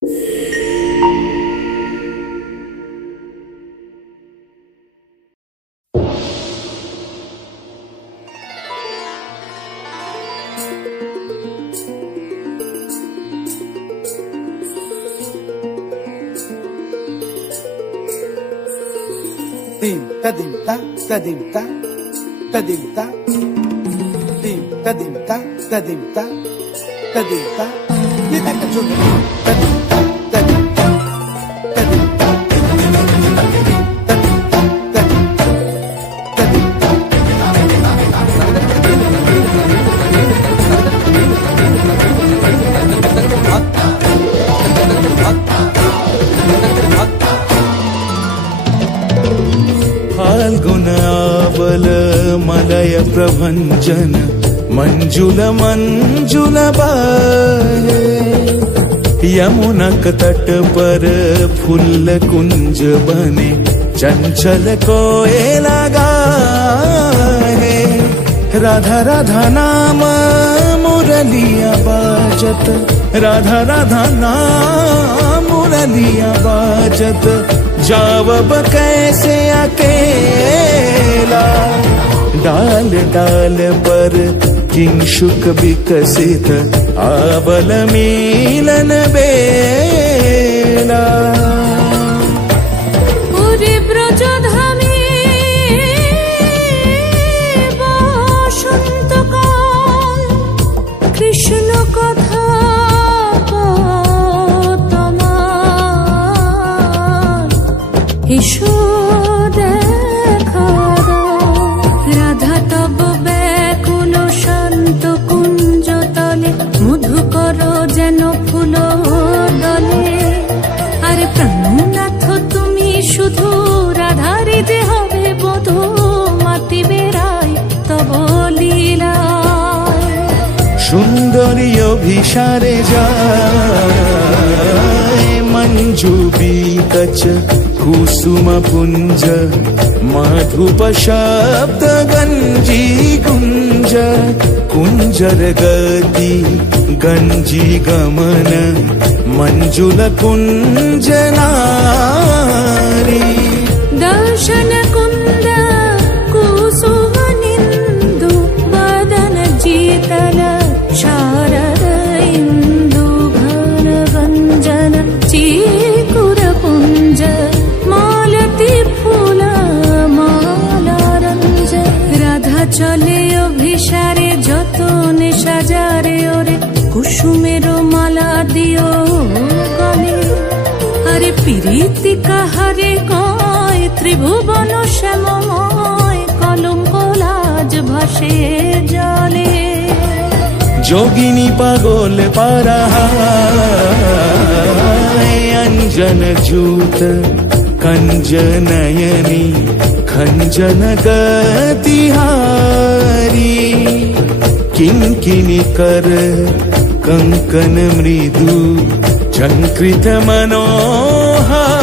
Dim ta dim ta ta dim ta ta dim ta dim ta dim ta ta dim ta ta dim ta ये ta ta dim ta dim ta ta dim ta ta dim ta फाल्गुनावल मलय प्रभंजन मंजुल मंजुल बाहे यमुनक तट पर फूल कुंज बने चंचल कोयला गाहे राधा राधा नाम मुरलिया बाजत राधा राधा नाम मुरलिया बाजत जावब कैसे अकेला डाल डाल पर किंशुक विकसित आवल मिलन बेला पूरे ब्रज धामे बसंत काल कृष्ण कथा এসো দেখা দাও রাধা তব ব্যাকুল শান্ত কুঞ্জ তলে মধুকর যেন ফুল দলে আরে প্রাণনাথ তুমি শুধু রাধারে যে হবে বধূ মাতি বেড়াই তব লীলা সুন্দরী অভিসারে যায় मंजू बीकच कुसुम पुंज माधुप शब्द गंजी कुंज कुंजर गति गंजी गमन मंजुल कुंज नारी दर्शन कुंद कुसुम निंदु बदन जीतल शारद इंदु घन गंजन चीकुर पुंज मालती फूल माला रंज राधा चले अभिसारे যতনে সাজারে ওরে কুসুমের মালা দিও গলে আরে প্রীতি কাহারে কয় ত্রিভুবন শ্যামময় কলঙ্ক লাজ ভাসে জলে जोगिनी पागोल पारा अंजन जूत कंजनयनी खंजन गतिहारी किंकिनी कर कंकन मृदु झंकृत मनोहारी